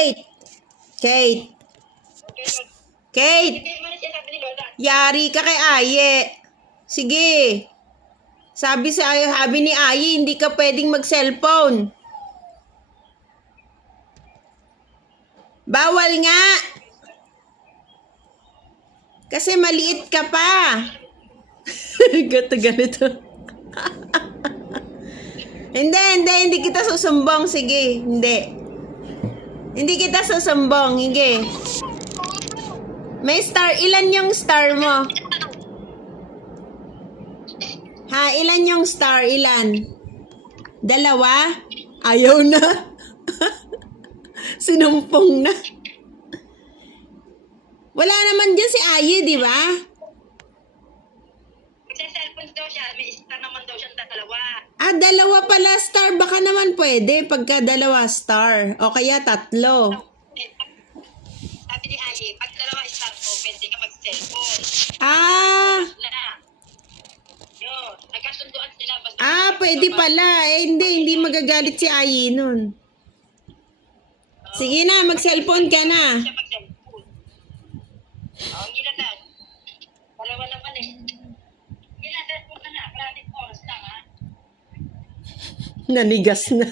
Kate. Kate. Kate. Hindi mo na siya sabi ni Lola. Yari ka kay Aye. Sige. Sabi ni Aye, hindi ka pwedeng mag-cellphone. Bawal nga. Kasi maliit ka pa. Ganito. Hindi kita susumbong. Sige, hindi. Hindi kita susumbong. Sige. May star. Ilan yung star mo? Ha, ilan yung star? Ilan? 2? Ayaw na. Sinumpong na. Wala naman dyan si Aye, di ba? Magsa-cellphone daw siya. May star naman daw siya 2. 2 pala star. Baka naman pwede pagka 2 star. O kaya 3. Sabi ni Aye, pag 2 star ko, pwede ka mag-cellphone. Yun, nagkasunduan sila. Pwede pala. Hindi magagalit si Aye nun. Sige na, mag-cellphone ka na. Siya mag-cellphone. Ang gilatan. 2 naman eh. Gilatan mo ka na. 4 oras lang ha. Nanigas na.